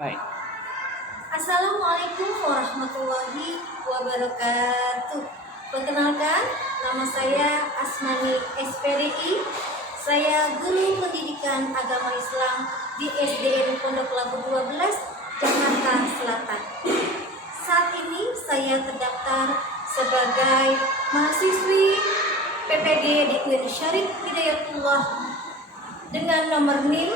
Hai. Assalamualaikum warahmatullahi wabarakatuh. Perkenalkan, nama saya Asmani SPDI. Saya guru pendidikan agama Islam di SDN Pondok Labu 12, Jakarta Selatan. Saat ini saya terdaftar sebagai mahasiswi PPG di UIN Syarif Hidayatullah dengan nomor NIM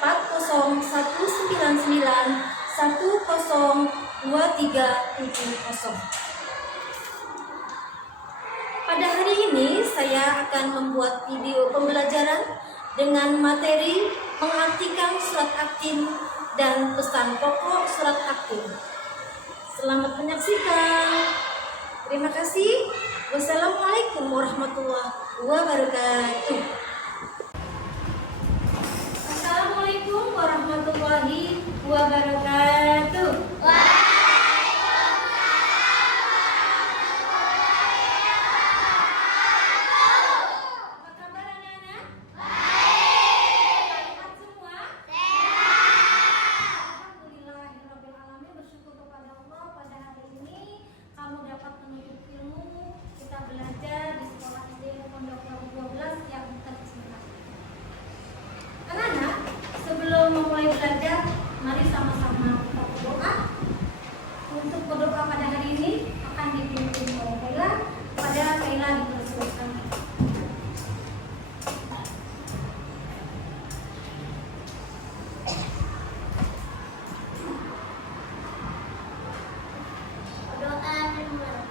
412-119910237. Pada hari ini saya akan membuat video pembelajaran dengan materi mengartikan surat aktin dan pesan pokok surat aktin. Selamat menyaksikan. Terima kasih. Wassalamualaikum warahmatullahi wabarakatuh. Assalamualaikum warahmatullahi wabarakatuh. Apa kabar anak-anak? Sehat semua? Alhamdulillahirrabbilalamin, bersyukur kepada Allah pada hari ini kamu dapat menuntut ilmu. Kita belajar di sekolah SD Pondok Labu 12 yang tercinta. Anak-anak, sebelum memulai belajar, mari sama-sama kita berdoa. Untuk berdoa pada hari ini akan dipimpin oleh Kaila. Pada Kaila dipersilakan. Doa dimulai.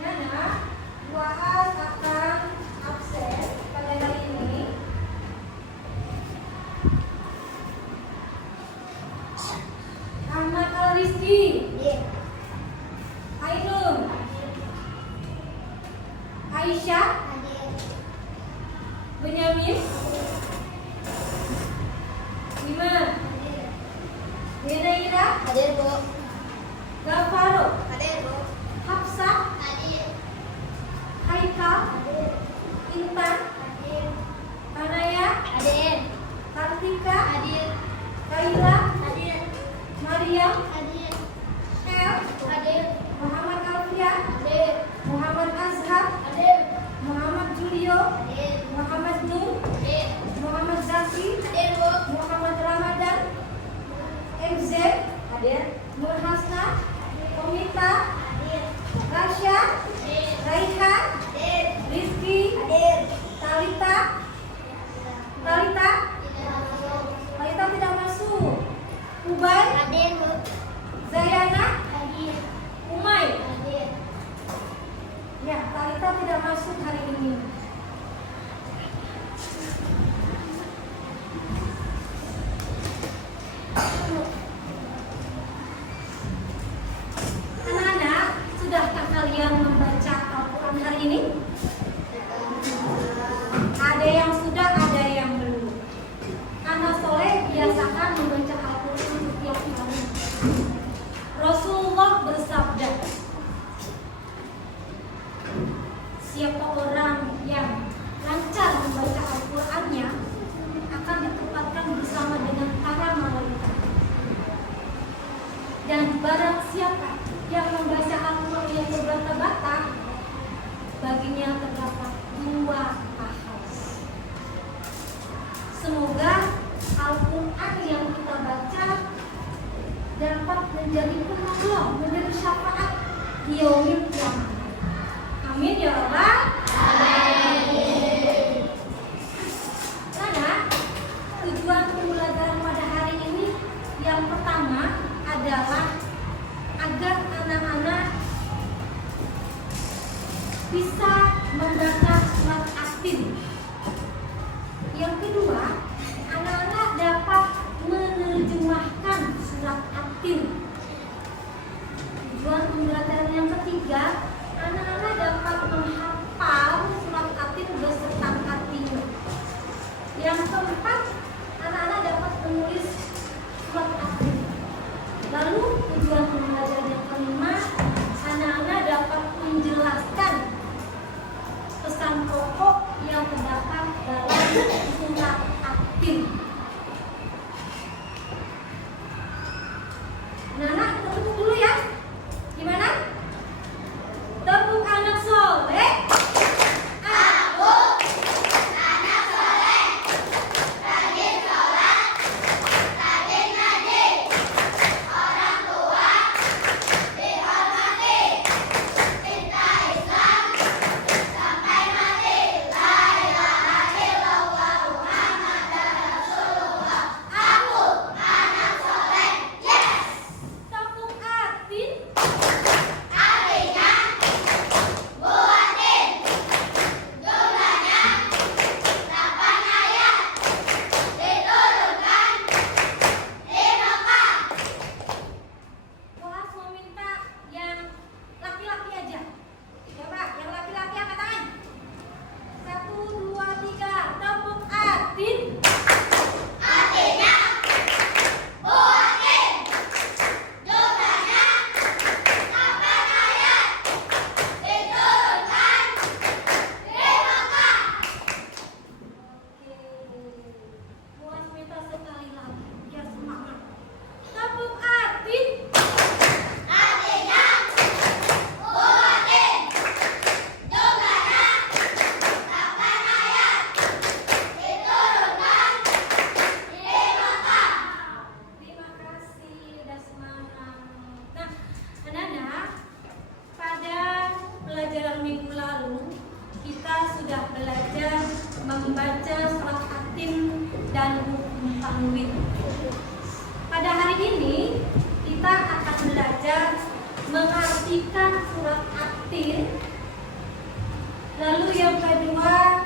Anak-anak, dua hal akan absen pada hari ini. Ahmad Al-Rizki, Ainun, Aisyah, Benyamin, Iman, Denaira, Hadir, Bu. Gafaro, Hadir, Bu. Hafsah, Hadir. Haikal, Hadir. Intan, Hadir. Anaya, Hadir. Kartika, Hadir. Kaila, Hadir. Mariam, Hadir. El, Hadir. Muhammad Alfian, Hadir. Muhammad Azhar, Hadir. Muhammad Julio, Hadir. Muhammad Nur, Hadir. Muhammad Zaki, Hadir, Bu. Muhammad Ramadan, MZ, Hadir. Nur Hasna, Komita, Somita, Rasya, Raihan, Rizky, Talita, Talita tidak masuk. Ubay, Zayana, Umay. Ya, Talita tidak masuk hari ini. Anak-anak, sudahkah kalian membaca Al-Quran hari ini? Ada yang sudah, ada yang belum. Anak soleh biasakan membaca Al-Quran setiap hari. Rasulullah bersabda, siapa orang yang lancar membaca Al-Qurannya akan ditempatkan bersama dengan para malaikat. Dan barang siapa yang membaca Al-Quran yang berbata-bata, baginya terdapat 2 pahala. Semoga Al-Quran yang kita baca dapat menjadi penolong, menjadi syafaat di yaumil qiyamah. Amin ya Allah. Amin. Karena tujuan pembelajaran pada hari ini yang pertama adalah agar anak-anak bisa membaca surat Atin. Yang kedua, anak-anak dapat menerjemahkan surat Atin. Tujuan pembelajaran yang ketiga, anak-anak dapat menghafal surat Atin beserta artinya. Yang keempat, anak-anak dapat menulis surat Atin. Lalu tujuan pembelajaran yang kelima, anak-anak dapat menjelaskan pesan pokok yang terdapat dalam surat Atin. Anak-anak, kita tepuk dulu ya. Gimana? Tepuk anak soleh. Aku anak soleh, rajin sholat, rajin ngaji, orang tua dihormati, cinta Islam sampai mati. La ilaha illallah Muhammadan Rasulullah. Aku anak soleh. Yes. Tepuk Atin. Artinya buatin, jumlahnya 8 ayat, diturunkan di Mekah. Kelas mau minta yang laki-laki aja. Coba yang laki-laki angkat tangan. 1, 2, 3. Tepuk Atin. Artinya buatin, jumlahnya 8 ayat, diturunkan di Mekah. Oke. Kelas minta sekali lagi biar semangat. Tepuk Atin. Artinya buatin, jumlahnya 8 ayat, diturunkan di Mekah. Terima kasih udah semangat. Nah, anak-anak, pada pelajaran minggu lalu kita sudah belajar membaca surat Atin dan hukum tanwin. Pada hari ini kita akan belajar mengartikan surat Atin. Lalu yang kedua,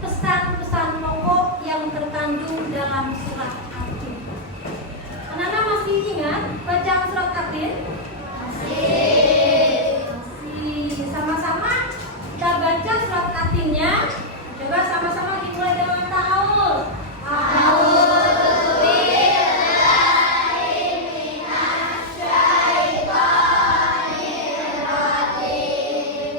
pesan-pesan pokok yang terkandung dalam surat Atin. Anak-anak masih ingat bacaan surat Atin? Masih. Sama-sama kita baca surat Atinnya. Coba sama-sama dimulai dengan ta'awudz. A'udzubillahi minasyaitonir rajim.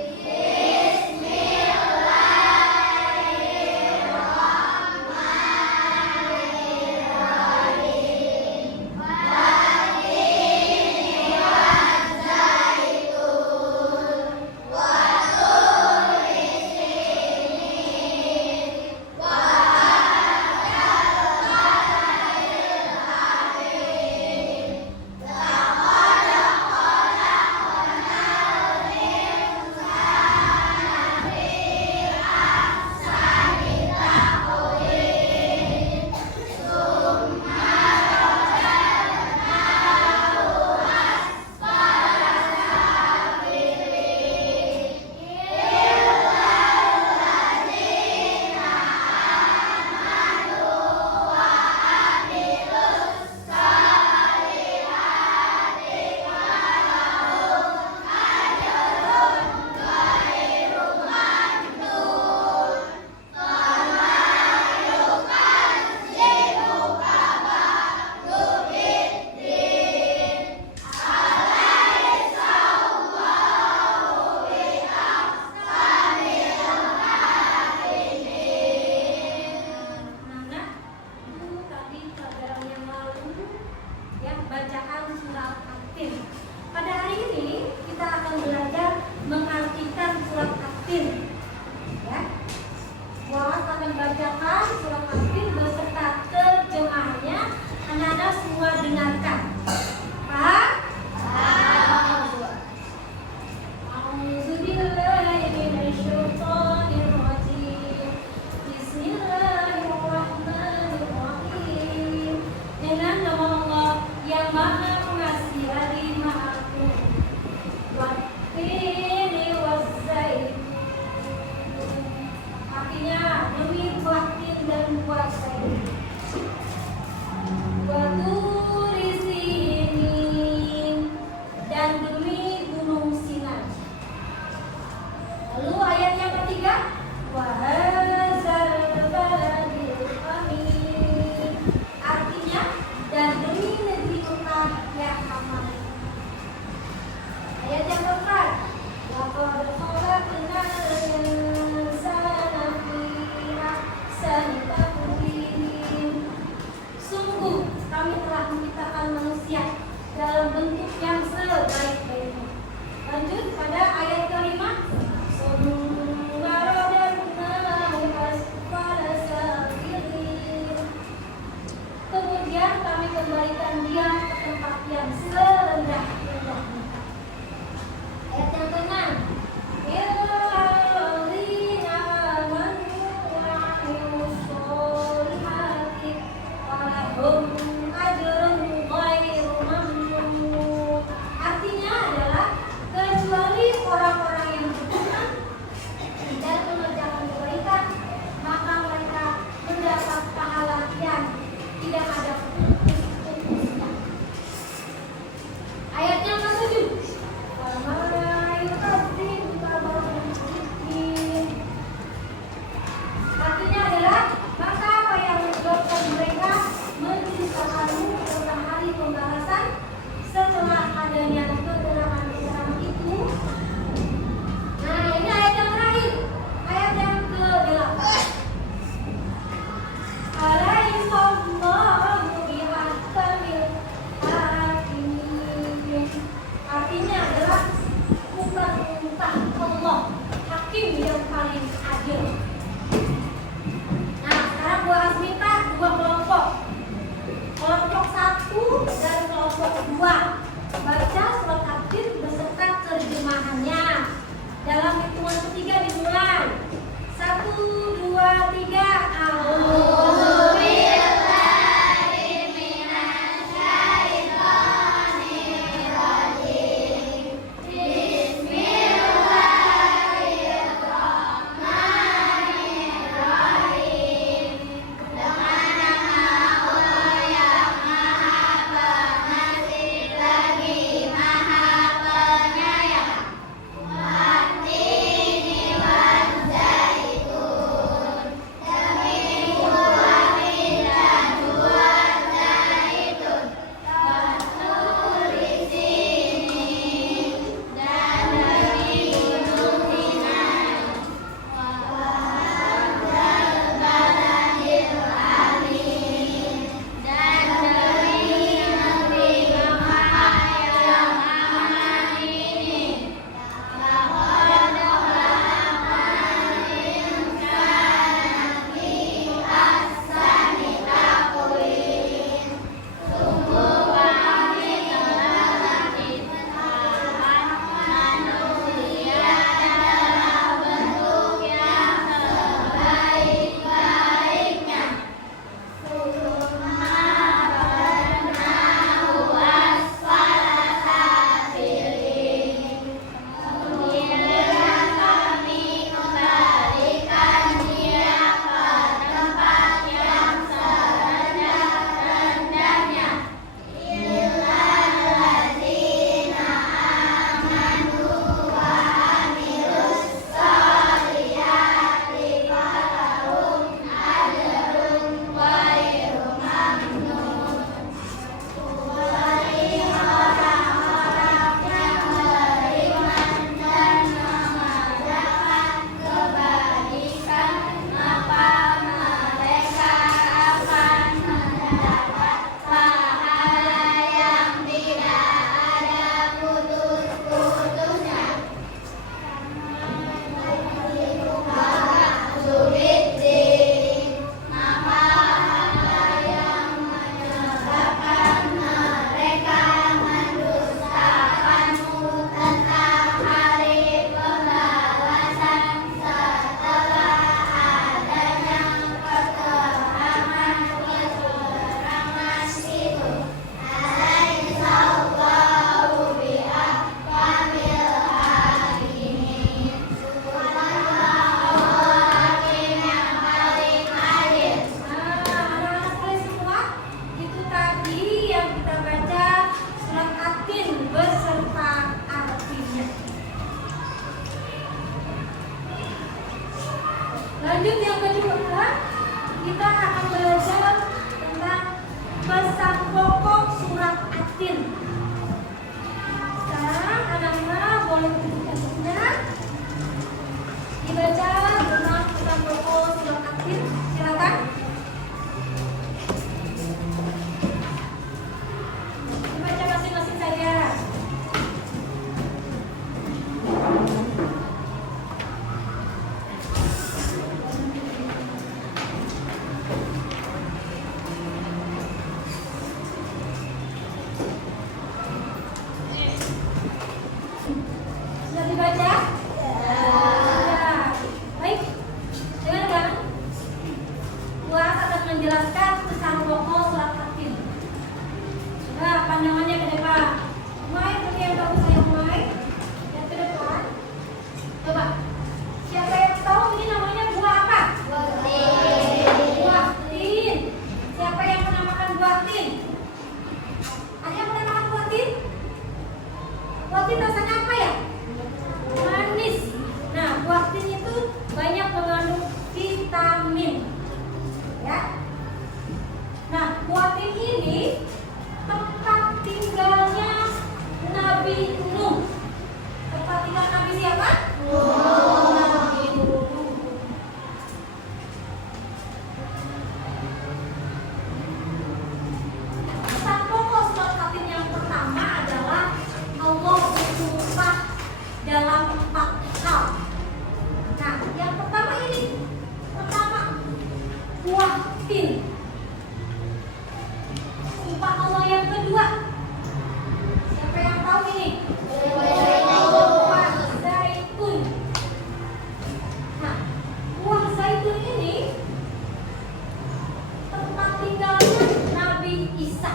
kami telah menciptakan manusia dalam bentuk yang sebaik-baiknya. Lanjut pada ayat kelima. Kemudian kami kembalikan dia ke tempat yang serendah-rendahnya. Ayat yang keenam. Artinya adalah kecuali orang-orang yang beriman dan mengerjakan kebaikan, maka mereka mendapat pahala yang tidak ada putus-putusnya. Ayatnya ke-7. Artinya adalah maka apa yang menyebabkan mereka menceritakanmu tentang hari pembalasan setelah adanya keterangan-keterangan itu. Nah, ini ayat yang terakhir, ayat yang ke-8. Artinya adalah bukankah Allah hakim yang paling adil. Nah, sekarang Bu Asmita dua kelompok. Kelompok 1 dan kelompok 2 baca surat At-Tin beserta terjemahannya. Dalam hitungan ketiga dimulai. 1, 2, 3. Lanjut yang kedua, kita akan belajar tentang pesan pokok surat At-Tin. Sekarang anak-anak boleh berdiri bukunya, dibaca tentang pesan pokok surat At-Tin. Silakan. tin rasanya apa ya? Manis. Nah, buah tin itu banyak mengandung vitamin. Ya. Nah, buah tin ini tempat tinggalnya Nabi Nuh. Tempat tinggal Nabi siapa? Nabi Nuh. Pesan pokok surat Fatin yang pertama adalah Allah bersumpah dalam 4 hal. Nah, yang pertama ini, buah tin. Sumpah Allah yang kedua, siapa yang tahu ini? Buah zaitun. Nah, buah zaitun ini tempat tinggalnya Nabi Isa.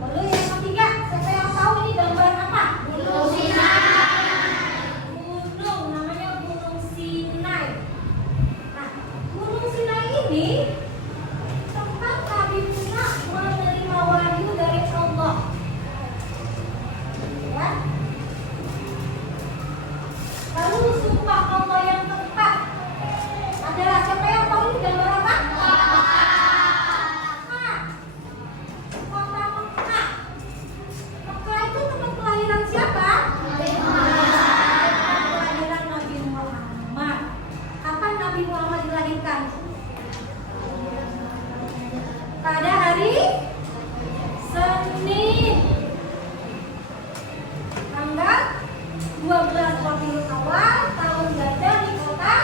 Lalu yang ketiga, siapa yang tahu ini gambaran apa? Gunung namanya Gunung Sinai. Nah, Gunung Sinai ini tempat Nabi Musa menerima wahyu dari Allah. Ya. Lalu sumpah Allah yang keempat adalah siapa yang tahu ini gambar apa? Mekah. Kota Mekah. Mekah itu tempat kelahiran siapa? Kelahiran Nabi Muhammad. Kapan Nabi Muhammad dilahirkan? Pada hari Senin, tanggal 12 Rabiul Awal tahun Gajah di kota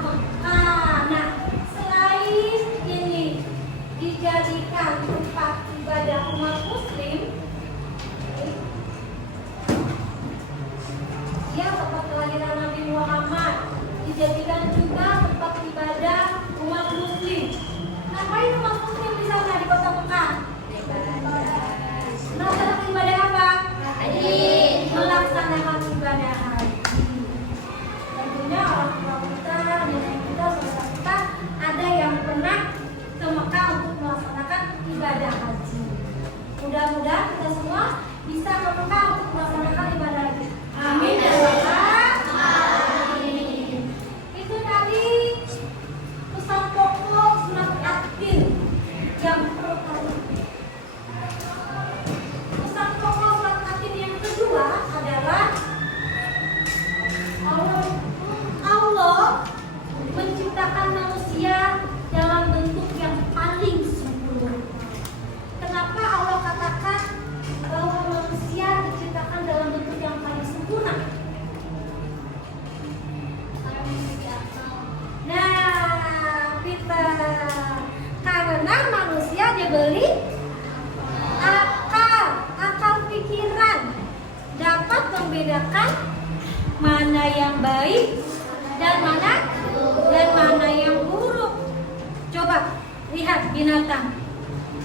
Mekah. Nah, selain ini dijadikan tempat ibadah umat Muslim, ya, tempat kelahiran Nabi Muhammad dijadikan juga tempat ibadah umat Muslim. Ngapain umat Muslim di sana di kota Mekah? Melaksanakan ibadah apa? Melaksanakan ibadah haji. Tentunya orang tua kita, nenek kita, saudara kita ada yang pernah ke Mekah untuk melaksanakan ibadah haji. Mudah-mudahan kita semua bisa ke Mekah untuk melaksanakan ibadah haji. Amin ya Rabbal alamin. Itu tadi pesan pokok surat At-Tin yang pertama. Pesan pokok surat At-Tin yang kedua adalah Allah menciptakan manusia dalam bentuk yang paling sempurna. Kenapa Allah katakan bahwa manusia diciptakan dalam bentuk yang paling sempurna? Nah, kita karena manusia diberi akal pikiran, dapat membedakan mana yang baik dan mana yang buruk. Coba lihat binatang.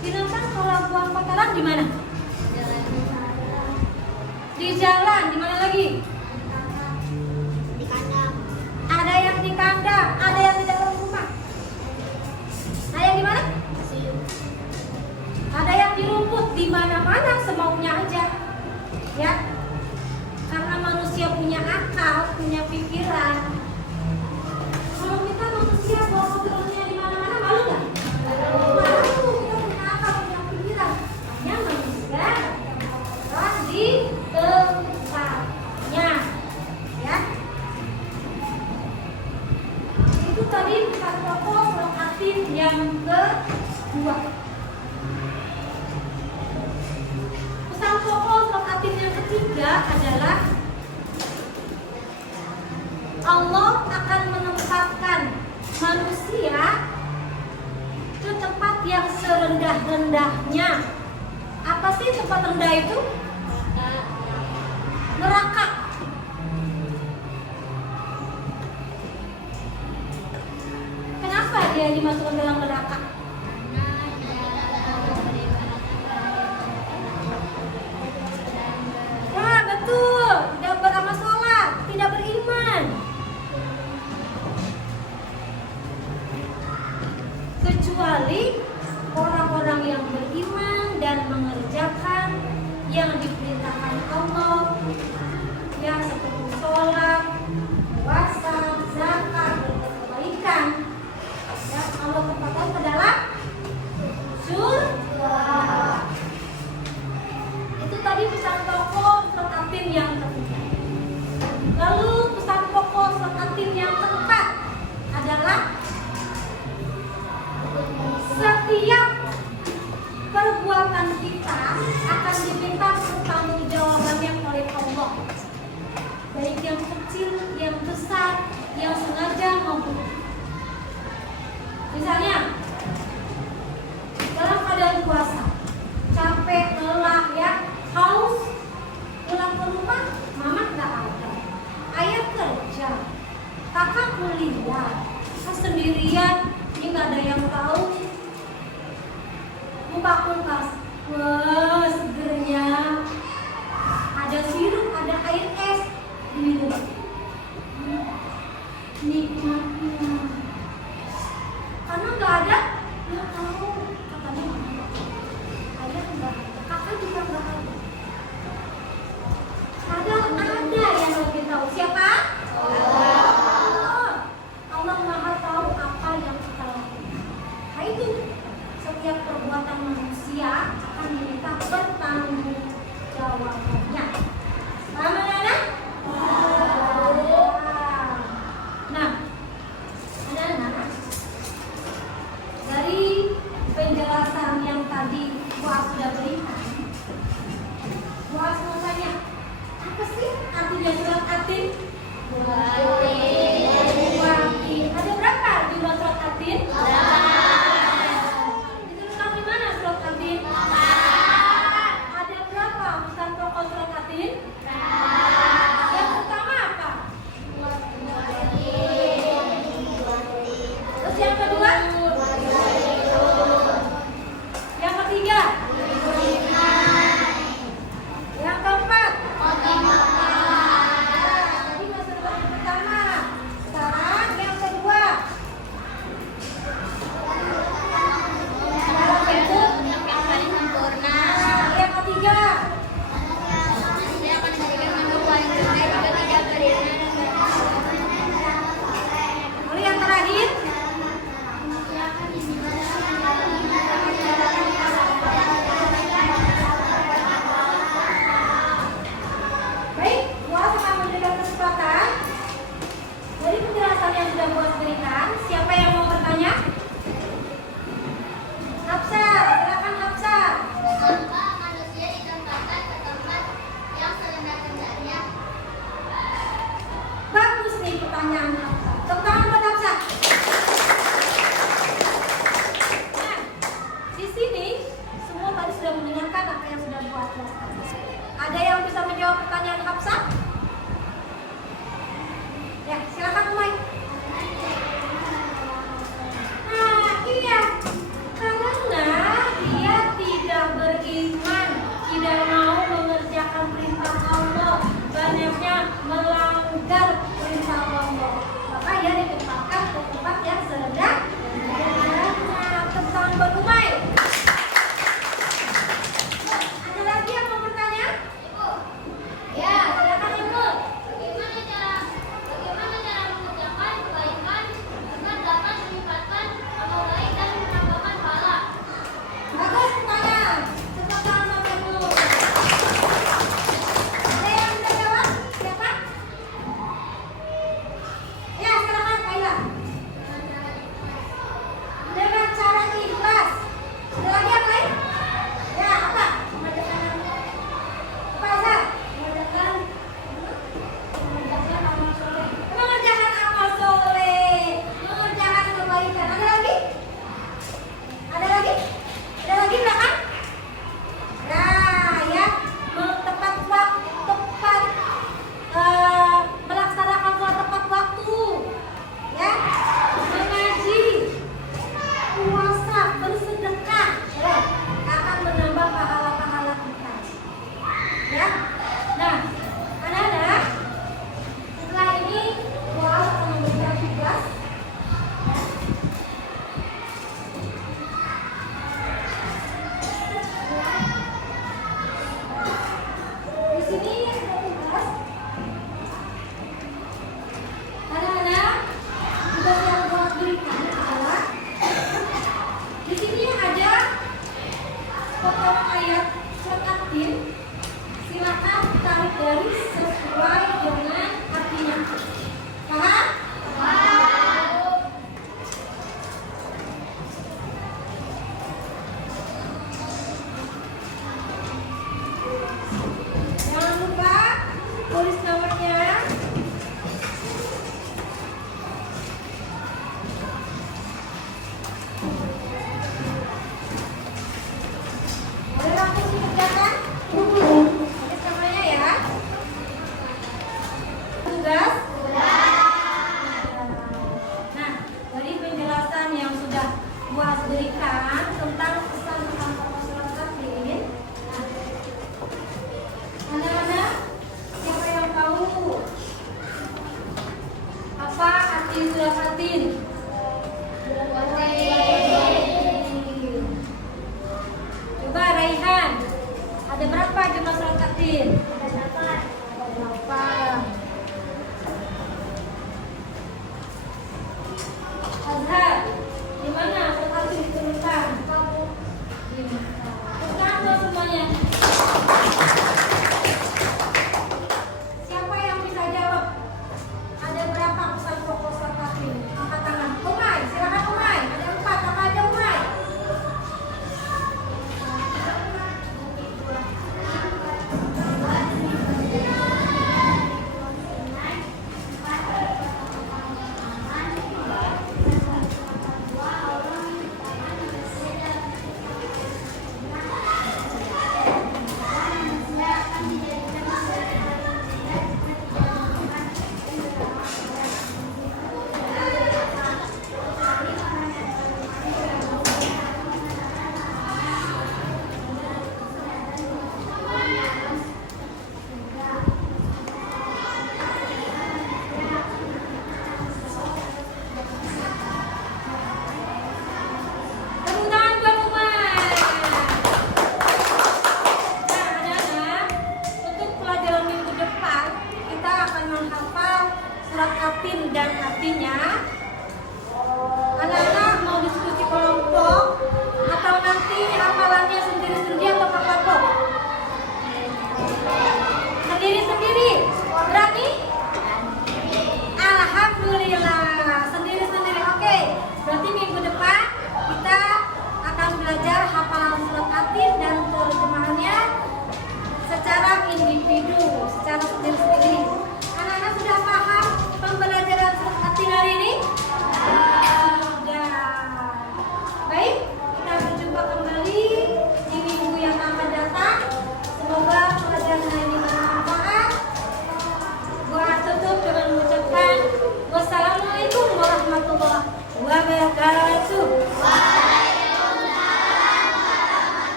Binatang kalau buang kotoran di mana? Di jalan. Di mana lagi? Di kandang. Ada yang di kandang, ada yang di dalam rumah. Ada yang di mana? Ada yang di rumput, di mana-mana semaunya aja. Ya. Karena manusia punya akal, punya pikiran. Kalau kita manusia bawa kotorannya di mana-mana, malu nggak? Malu. Kita punya akal, punya pikiran. Hanya manusia kotoran di tempatnya. Ya. Itu tadi pesan pokok surat At-Tin yang kedua. Pesan pokok surat At-Tin yang ketiga adalah Allah akan menempatkan manusia ke tempat yang serendah-rendahnya. Apa sih tempat rendah itu? Neraka. Kenapa dia dimasukkan dalam neraka? Ya betul, tidak beramal sholat, tidak beriman. Kecuali orang-orang yang beriman dan mengerjakan yang diperintahkan Allah, yang seperti sholat, puasa, zakat, dan kebaikan. Yang Allah tempatkan ke dalam surga. Itu tadi pesan pokok surat At-Tin yang ketiga. Lalu pesan pokok surat At-Tin yang keempat adalah setiap perbuatan kita akan diminta pertanggungjawabannya oleh Allah, baik yang kecil, yang besar, yang sengaja maupun. Misalnya dalam keadaan puasa, capek, lelah, ya, haus, pulang ke rumah, mama nggak ada, ayah kerja, kakak kuliah, sendirian, ini nggak ada yang tahu. Buka kulkas, wah segernya, ada sirup, ada air es, minum, nikmatnya. Karena nggak ada, nggak tahu. Katanya mama, ayah nggak ada, kakak juga nggak ada. Padahal ada yang lebih tahu. Siapa? Allah. Allah Maha tahu apa yang kita lakukan. Nah itu, setiap perbuatan manusia akan diminta pertanggungjawabannya. Paham anak-anak? Nah, anak-anak, dari penjelasan yang tadi Wak sudah berikan, Wak mau tanya, apa sih artinya surat At-Tin? Ada berapa di surat At-Tin? Dituliskan di mana surat At-Tin? Ada berapa pesan pokok surat At-Tin? Yang pertama apa? Terus yang kedua? Yang ketiga? Yang keempat? Tadi masuk yang pertama. Boleh langsung dikerjakan? Oke semuanya ya. Tugas? Nah, dari penjelasan yang sudah Buas berikan tentang